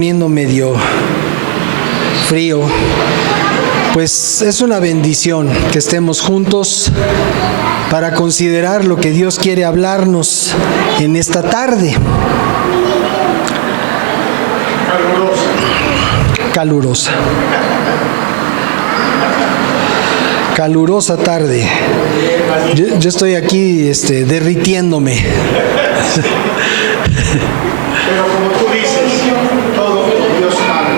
Poniendo medio frío, pues es una bendición que estemos juntos para considerar lo que Dios quiere hablarnos en esta tarde. Calurosa tarde. Yo estoy aquí derritiéndome. Pero como tú dices, todo Dios sabe.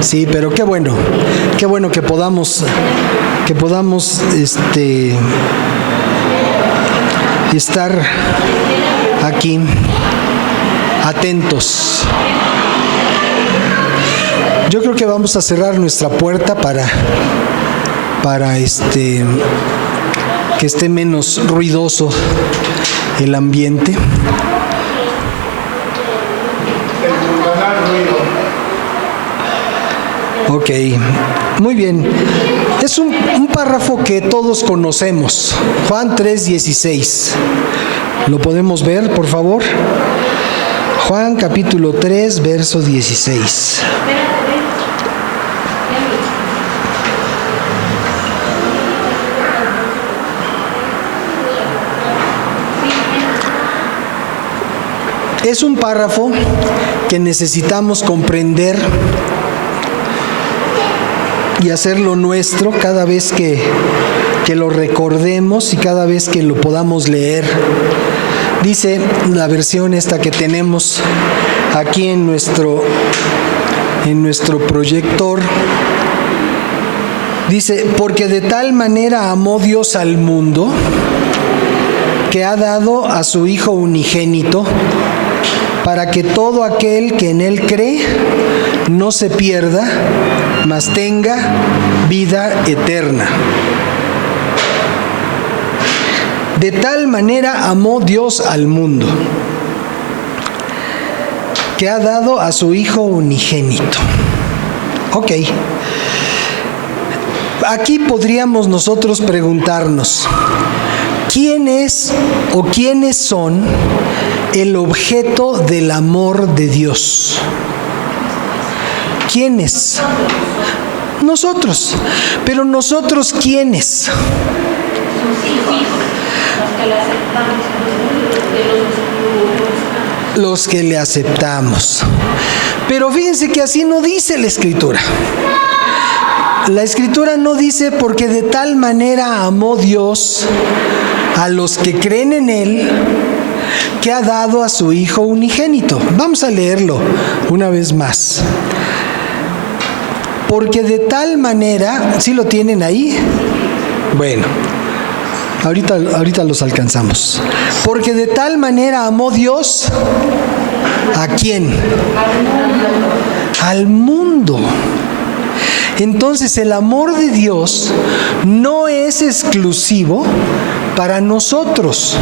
Sí, pero qué bueno que podamos estar aquí atentos. Yo creo que vamos a cerrar nuestra puerta para que esté menos ruidoso el ambiente. Ok, muy bien. Es un párrafo que todos conocemos, Juan 3:16. ¿Lo podemos ver, por favor? Juan capítulo 3, verso 16. Es un párrafo que necesitamos comprender y hacerlo nuestro cada vez que lo recordemos y cada vez que lo podamos leer. Dice la versión esta que tenemos aquí en nuestro proyector. Dice: porque de tal manera amó Dios al mundo que ha dado a su Hijo unigénito, para que todo aquel que en Él cree no se pierda, mas tenga vida eterna. De tal manera amó Dios al mundo, que ha dado a su Hijo unigénito. Ok. Aquí podríamos nosotros preguntarnos: ¿quién es o quiénes son el objeto del amor de Dios? ¿Quiénes? Nosotros. Pero nosotros, ¿quiénes? Los que le aceptamos. Pero fíjense que así no dice la Escritura. La Escritura no dice: porque de tal manera amó Dios a los que creen en Él, que ha dado a su Hijo unigénito. Vamos a leerlo una vez más. Porque de tal manera, ¿sí lo tienen ahí? Bueno, ahorita los alcanzamos. Porque de tal manera amó Dios, ¿a quién? Al mundo. Entonces el amor de Dios no es exclusivo para nosotros,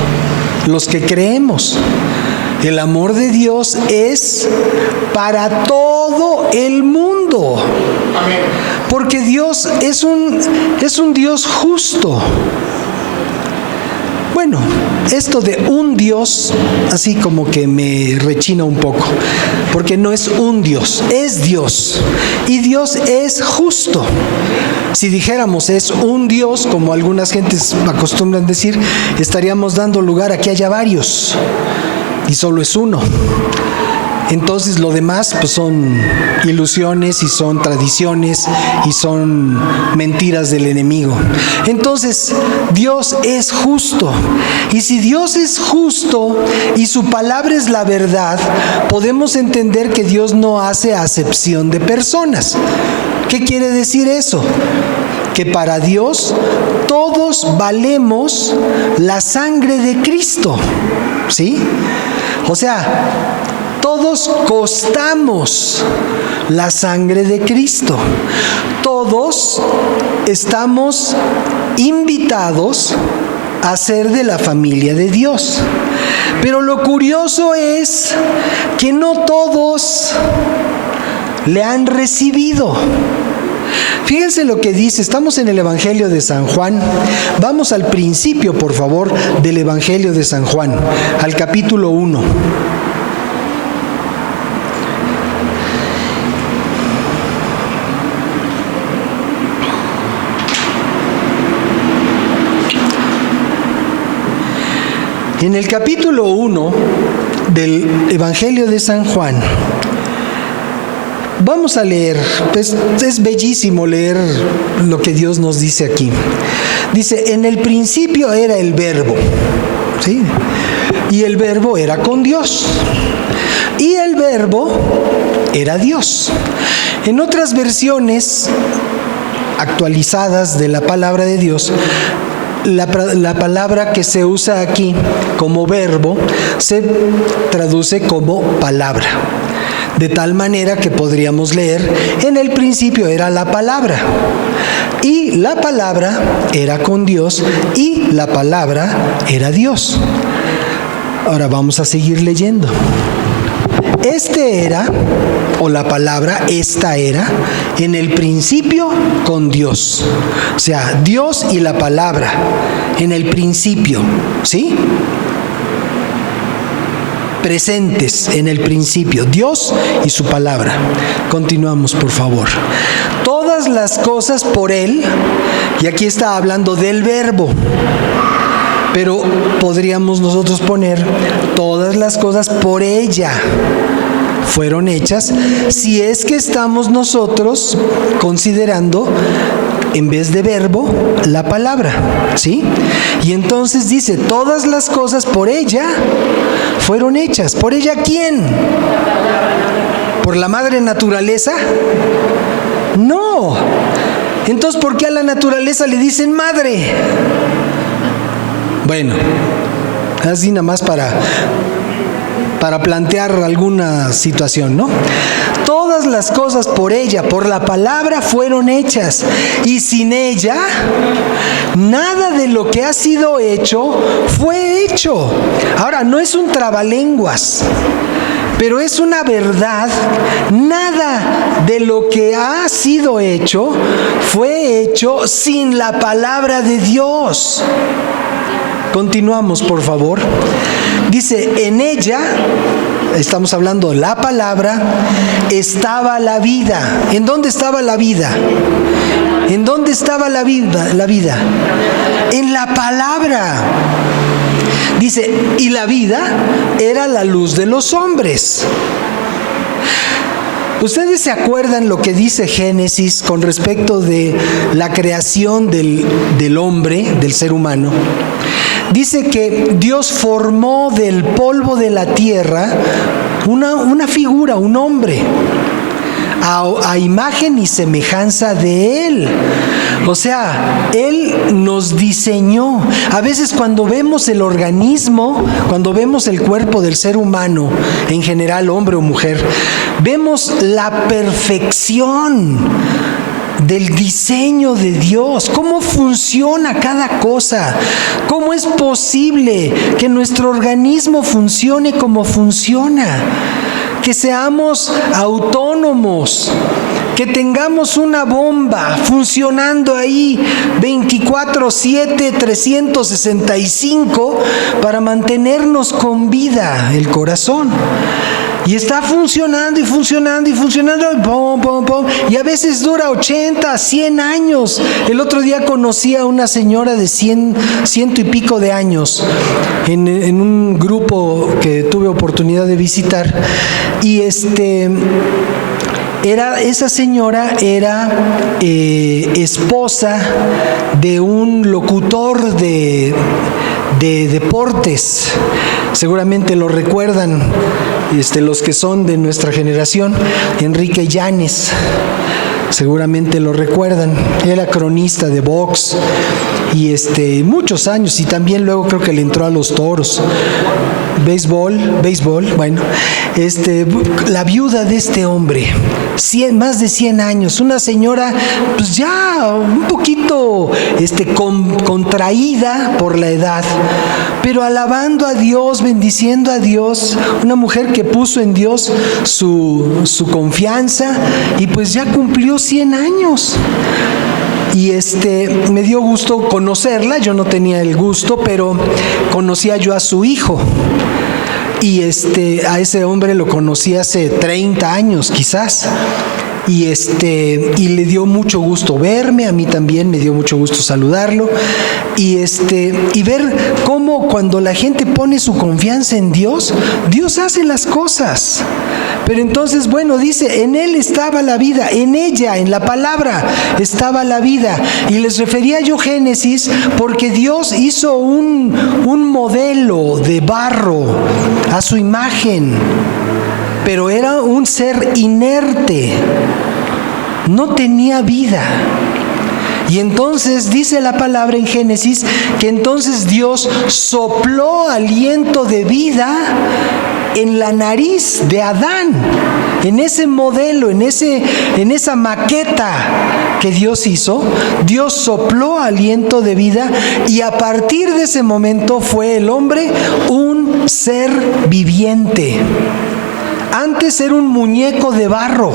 los que creemos. El amor de Dios es para todo el mundo. Amén. Porque Dios es un Dios justo. Bueno, esto de un Dios, así como que me rechina un poco, porque no es un Dios, es Dios. Y Dios es justo. Si dijéramos es un Dios, como algunas gentes acostumbran decir, estaríamos dando lugar a que haya varios, y solo es uno. Entonces lo demás pues son ilusiones y son tradiciones y son mentiras del enemigo. Entonces Dios es justo, y si Dios es justo y su palabra es la verdad, podemos entender que Dios no hace acepción de personas. ¿Qué quiere decir eso? Que para Dios todos valemos la sangre de Cristo, ¿sí? O sea, todos costamos la sangre de Cristo. Todos estamos invitados a ser de la familia de Dios. Pero lo curioso es que no todos le han recibido. Fíjense lo que dice, estamos en el Evangelio de San Juan. Vamos al principio, por favor, del Evangelio de San Juan, al capítulo 1. En el capítulo 1 del Evangelio de San Juan, vamos a leer, pues es bellísimo leer lo que Dios nos dice aquí. Dice, en el principio era el Verbo, ¿sí? Y el Verbo era con Dios. Y el Verbo era Dios. En otras versiones actualizadas de la palabra de Dios, la palabra que se usa aquí como verbo se traduce como palabra. De tal manera que podríamos leer, en el principio era la palabra, y la palabra era con Dios, y la palabra era Dios. Ahora vamos a seguir leyendo. Este era, o la palabra, esta era, en el principio con Dios. O sea, Dios y la palabra, en el principio, ¿sí? Presentes en el principio, Dios y su palabra. Continuamos, por favor. Todas las cosas por Él, y aquí está hablando del Verbo, pero podríamos nosotros poner todas las cosas por ella fueron hechas, si es que estamos nosotros considerando en vez de verbo la palabra, ¿sí? Y entonces dice, todas las cosas por ella fueron hechas. ¿Por ella quién? ¿Por la madre naturaleza? No. Entonces, ¿por qué a la naturaleza le dicen madre? Bueno, así nada más para plantear alguna situación, ¿no? Todas las cosas por ella, por la palabra, fueron hechas, y sin ella, nada de lo que ha sido hecho fue hecho. Ahora, no es un trabalenguas, pero es una verdad. Nada de lo que ha sido hecho fue hecho sin la palabra de Dios. Continuamos, por favor. Dice, en ella, estamos hablando la palabra, estaba la vida. ¿En dónde estaba la vida? ¿En dónde estaba la vida? En la palabra. Dice, y la vida era la luz de los hombres. ¿Ustedes se acuerdan lo que dice Génesis con respecto de la creación del hombre, del ser humano? Dice que Dios formó del polvo de la tierra una figura, un hombre, a imagen y semejanza de Él. O sea, Él nos diseñó. A veces cuando vemos el organismo, cuando vemos el cuerpo del ser humano, en general hombre o mujer, vemos la perfección del diseño de Dios, cómo funciona cada cosa, cómo es posible que nuestro organismo funcione como funciona, que seamos autónomos, que tengamos una bomba funcionando ahí 24/7, 365 para mantenernos con vida el corazón. Y está funcionando y funcionando y funcionando, pum, pum, pum, y a veces dura 80, 100 años. El otro día conocí a una señora de 100 y pico de años en un grupo que tuve oportunidad de visitar, y esa señora era esposa de un locutor de deportes. Seguramente lo recuerdan los que son de nuestra generación, Enrique Llanes. Seguramente lo recuerdan. Era cronista de box y muchos años, y también luego creo que le entró a los toros. Béisbol, bueno, la viuda de este hombre, más de 100 años, una señora pues ya un poquito contraída por la edad, pero alabando a Dios, bendiciendo a Dios, una mujer que puso en Dios su confianza, y pues ya cumplió 100 años. Y me dio gusto conocerla. Yo no tenía el gusto, pero conocía yo a su hijo. Y a ese hombre lo conocí hace 30 años quizás. y le dio mucho gusto verme, a mí también me dio mucho gusto saludarlo, y ver cómo cuando la gente pone su confianza en Dios, Dios hace las cosas. Pero entonces, bueno, dice, en Él estaba la vida, en ella, en la palabra, estaba la vida. Y les refería yo Génesis porque Dios hizo un modelo de barro a su imagen, pero era un ser inerte, no tenía vida. Y entonces dice la palabra en Génesis que entonces Dios sopló aliento de vida en la nariz de Adán, en ese modelo, en esa maqueta que Dios hizo. Dios sopló aliento de vida y a partir de ese momento fue el hombre un ser viviente. Antes era un muñeco de barro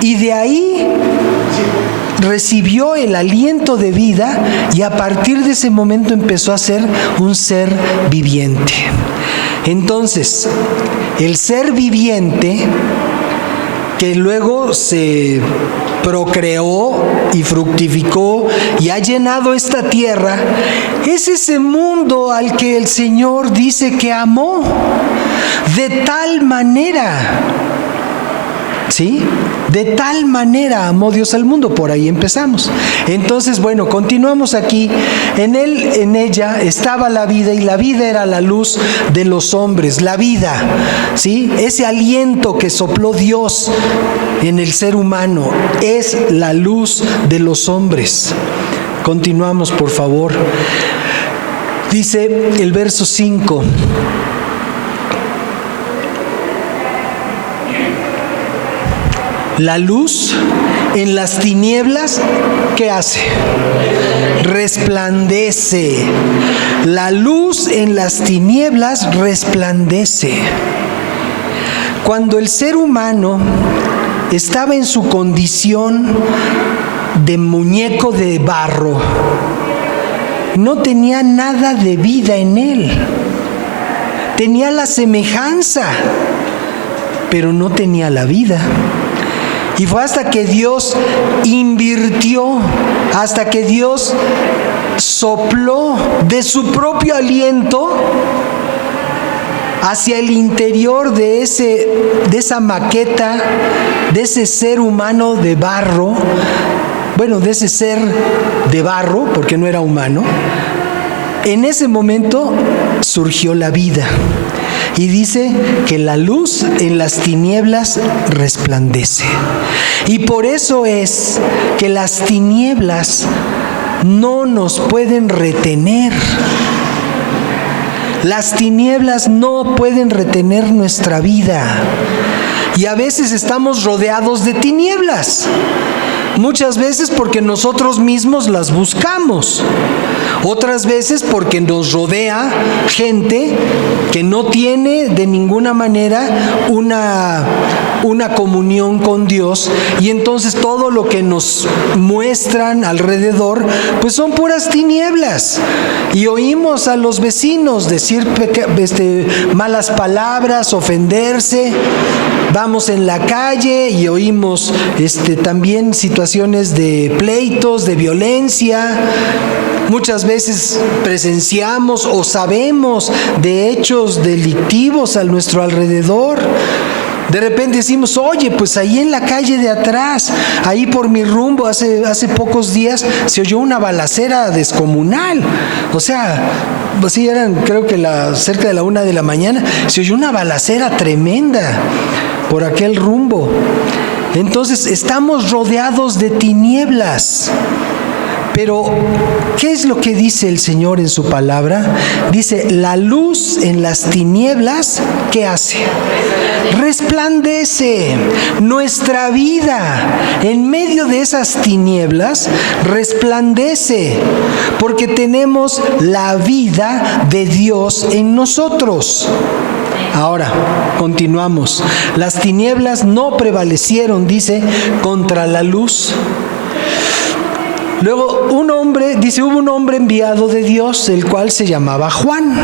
y de ahí recibió el aliento de vida y a partir de ese momento empezó a ser un ser viviente. Entonces, el ser viviente que luego se procreó y fructificó y ha llenado esta tierra, es ese mundo al que el Señor dice que amó de tal manera. ¿Sí? De tal manera amó Dios al mundo. Por ahí empezamos. Entonces, bueno, continuamos aquí. En Él, en ella, estaba la vida y la vida era la luz de los hombres. La vida, ¿sí? Ese aliento que sopló Dios en el ser humano es la luz de los hombres. Continuamos, por favor. Dice el verso 5. La luz en las tinieblas, ¿qué hace? Resplandece. La luz en las tinieblas resplandece. Cuando el ser humano estaba en su condición de muñeco de barro, no tenía nada de vida en él. Tenía la semejanza, pero no tenía la vida. Y fue hasta que Dios invirtió, hasta que Dios sopló de su propio aliento hacia el interior de esa maqueta, de ese ser humano de barro, bueno, de ese ser de barro, porque no era humano. En ese momento surgió la vida. Y dice que la luz en las tinieblas resplandece. Y por eso es que las tinieblas no nos pueden retener. Las tinieblas no pueden retener nuestra vida. Y a veces estamos rodeados de tinieblas. Muchas veces porque nosotros mismos las buscamos. Otras veces porque nos rodea gente que no tiene de ninguna manera una comunión con Dios, y entonces todo lo que nos muestran alrededor pues son puras tinieblas. Y oímos a los vecinos decir malas palabras, ofenderse. Vamos en la calle y oímos también situaciones de pleitos, de violencia. Muchas veces presenciamos o sabemos de hechos delictivos a nuestro alrededor. De repente decimos, oye, pues ahí en la calle de atrás, ahí por mi rumbo, hace pocos días se oyó una balacera descomunal. O sea, así eran, creo que cerca de la 1 de la mañana, se oyó una balacera tremenda por aquel rumbo. Entonces estamos rodeados de tinieblas. Pero, ¿qué es lo que dice el Señor en su palabra? Dice, la luz en las tinieblas, ¿qué hace? Resplandece. Nuestra vida en medio de esas tinieblas resplandece, porque tenemos la vida de Dios en nosotros. Ahora, continuamos. Las tinieblas no prevalecieron, dice, contra la luz. Luego hubo un hombre enviado de Dios, el cual se llamaba Juan.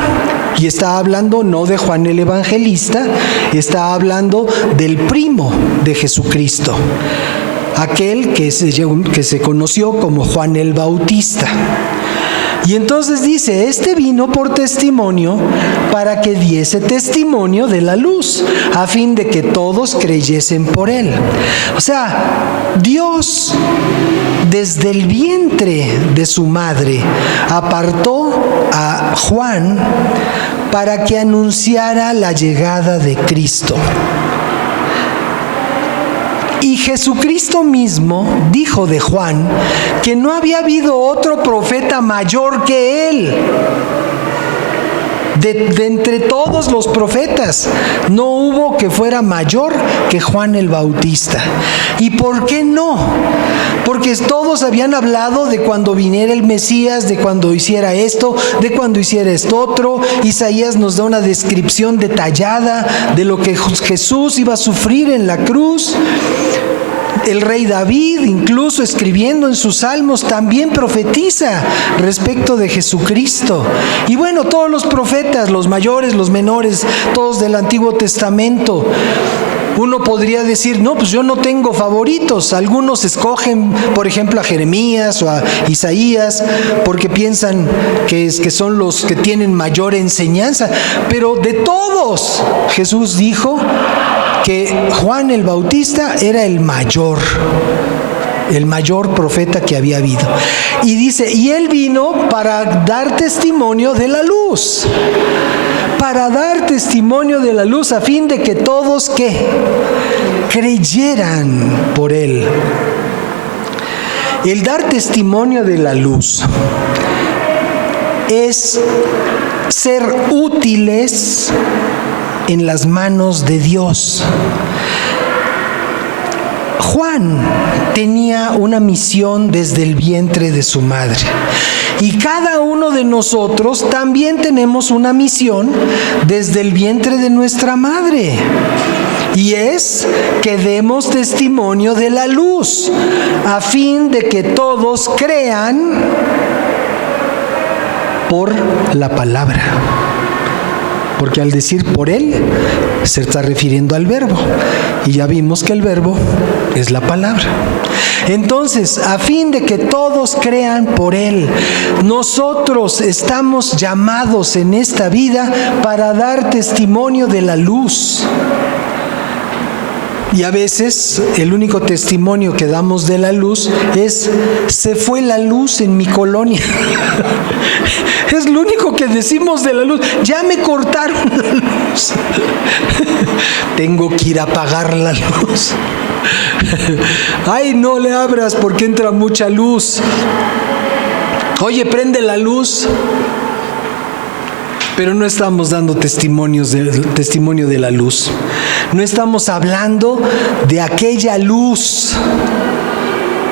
Y está hablando no de Juan el Evangelista, está hablando del primo de Jesucristo, aquel que se conoció como Juan el Bautista. Y entonces dice, este vino por testimonio para que diese testimonio de la luz, a fin de que todos creyesen por él. O sea, Dios desde el vientre de su madre apartó a Juan para que anunciara la llegada de Cristo. Y Jesucristo mismo dijo de Juan que no había habido otro profeta mayor que él. De entre todos los profetas, no hubo que fuera mayor que Juan el Bautista. ¿Y por qué no? Porque todos habían hablado de cuando viniera el Mesías, de cuando hiciera esto, de cuando hiciera esto otro. Isaías nos da una descripción detallada de lo que Jesús iba a sufrir en la cruz. El rey David, incluso escribiendo en sus salmos, también profetiza respecto de Jesucristo. Y bueno, todos los profetas, los mayores, los menores, todos del Antiguo Testamento. Uno podría decir, no, pues yo no tengo favoritos. Algunos escogen, por ejemplo, a Jeremías o a Isaías, porque piensan que son los que tienen mayor enseñanza. Pero de todos, Jesús dijo que Juan el Bautista era el mayor profeta que había habido. Y dice, y él vino para dar testimonio de la luz. Para dar testimonio de la luz, a fin de que todos, ¿qué? Creyeran por él. El dar testimonio de la luz es ser útiles en las manos de Dios. Juan tenía una misión desde el vientre de su madre. Y cada uno de nosotros también tenemos una misión desde el vientre de nuestra madre. Y es que demos testimonio de la luz, a fin de que todos crean por la palabra. Porque al decir por él, se está refiriendo al verbo. Y ya vimos que el verbo es la palabra. Entonces, a fin de que todos crean por él, nosotros estamos llamados en esta vida para dar testimonio de la luz. Y a veces el único testimonio que damos de la luz es: se fue la luz en mi colonia. Es lo único que decimos de la luz. Ya me cortaron la luz. Tengo que ir a apagar la luz. Ay, no le abras porque entra mucha luz. Oye, prende la luz. Pero no estamos dando testimonio de la luz. No estamos hablando de aquella luz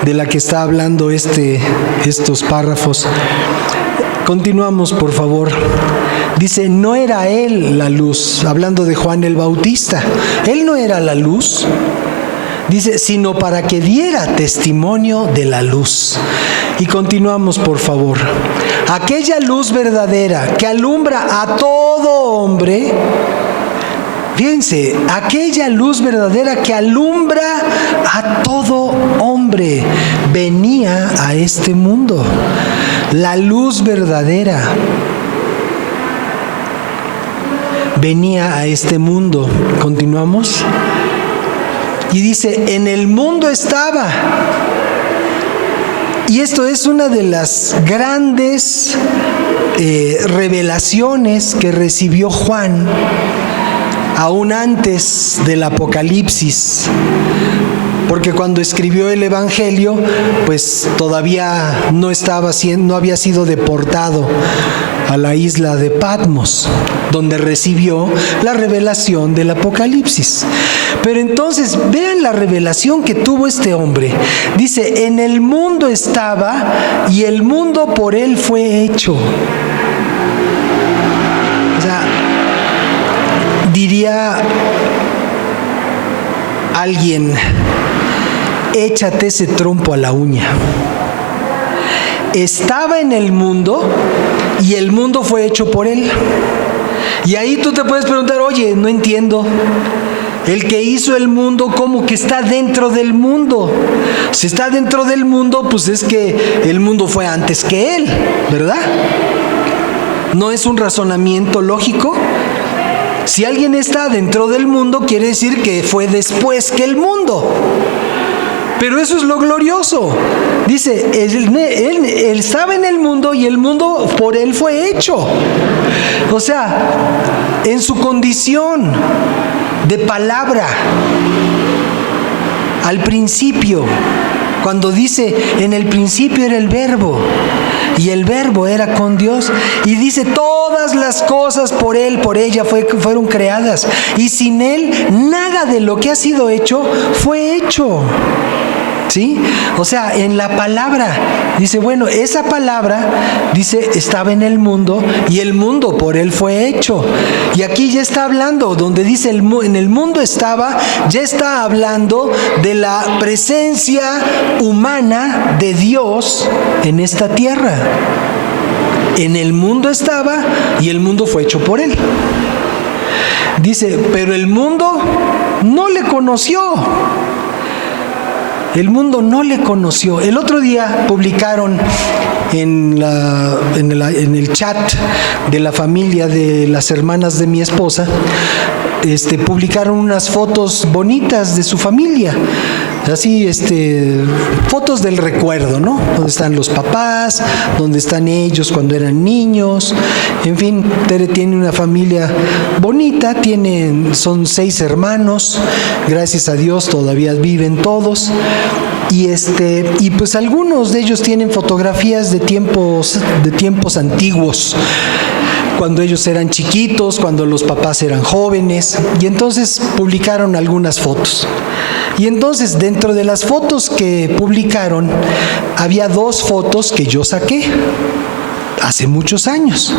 de la que está hablando estos párrafos. Continuamos, por favor. Dice, no era él la luz, hablando de Juan el Bautista. Él no era la luz. Dice, sino para que diera testimonio de la luz. Y continuamos, por favor. Aquella luz verdadera que alumbra a todo hombre. Fíjense, aquella luz verdadera que alumbra a todo hombre venía a este mundo. La luz verdadera venía a este mundo. Continuamos. Y dice, en el mundo estaba. Y esto es una de las grandes revelaciones que recibió Juan, aún antes del Apocalipsis. Porque cuando escribió el Evangelio, pues todavía no había sido deportado a la isla de Patmos, donde recibió la revelación del Apocalipsis. Pero entonces, vean la revelación que tuvo este hombre. Dice, en el mundo estaba y el mundo por él fue hecho. O sea, diría alguien, échate ese trompo a la uña. estaba en el mundo y el mundo fue hecho por Él. Y ahí tú te puedes preguntar, oye, no entiendo. El que hizo el mundo, ¿cómo que está dentro del mundo? Si está dentro del mundo, pues es que el mundo fue antes que Él, ¿verdad? ¿No es un razonamiento lógico? Si alguien está dentro del mundo, quiere decir que fue después que el mundo. Pero eso es lo glorioso. Dice, él estaba en el mundo y el mundo por Él fue hecho. O sea, en su condición de palabra, al principio, cuando dice, en el principio era el Verbo, y el Verbo era con Dios, y dice, todas las cosas por Él, por ella fueron creadas, y sin Él nada de lo que ha sido hecho fue hecho. ¿Sí? O sea, en la palabra, dice, bueno, esa palabra, dice, estaba en el mundo y el mundo por Él fue hecho. Y aquí ya está hablando, donde dice en el mundo estaba, ya está hablando de la presencia humana de Dios en esta tierra. En el mundo estaba y el mundo fue hecho por Él. Dice, pero el mundo no le conoció. El mundo no le conoció. El otro día publicaron en el chat de la familia de las hermanas de mi esposa, publicaron unas fotos bonitas de su familia. Así, fotos del recuerdo, ¿no? Donde están los papás, donde están ellos cuando eran niños. En fin, Tere tiene una familia bonita, son 6 hermanos, gracias a Dios todavía viven todos. Y pues algunos de ellos tienen fotografías de tiempos antiguos, cuando ellos eran chiquitos, cuando los papás eran jóvenes, y entonces publicaron algunas fotos. Y entonces dentro de las fotos que publicaron había 2 fotos que yo saqué hace muchos años.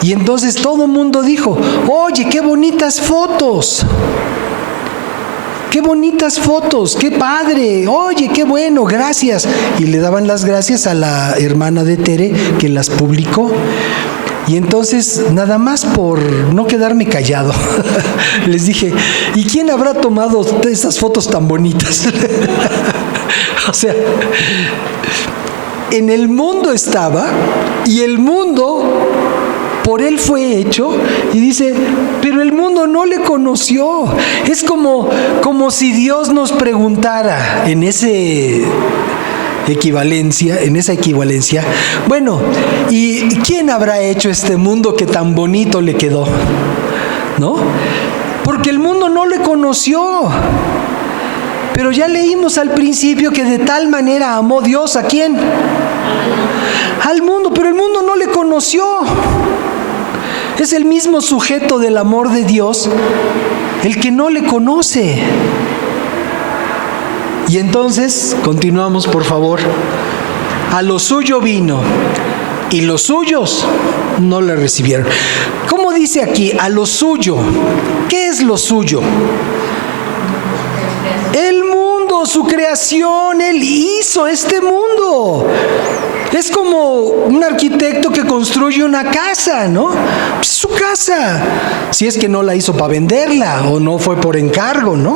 Y entonces todo el mundo dijo, oye, qué bonitas fotos. ¡Qué bonitas fotos! ¡Qué padre! ¡Oye, qué bueno! ¡Gracias! Y le daban las gracias a la hermana de Tere que las publicó. Y entonces, nada más por no quedarme callado, les dije, ¿y quién habrá tomado esas fotos tan bonitas? O sea, en el mundo estaba y el mundo por Él fue hecho, y dice, pero el mundo no le conoció. Es como si Dios nos preguntara en esa equivalencia, bueno, ¿y quién habrá hecho este mundo que tan bonito le quedó? ¿No? Porque el mundo no le conoció. Pero ya leímos al principio que de tal manera amó Dios, ¿a quién? Al mundo, pero el mundo no le conoció. Es el mismo sujeto del amor de Dios, el que no le conoce. Y entonces, continuamos por favor. A lo suyo vino, y los suyos no le recibieron. ¿Cómo dice aquí? A lo suyo. ¿Qué es lo suyo? El mundo, su creación. Él hizo este mundo. Es como un arquitecto que construye una casa, ¿no? Pues su casa. Si es que no la hizo para venderla o no fue por encargo, ¿no?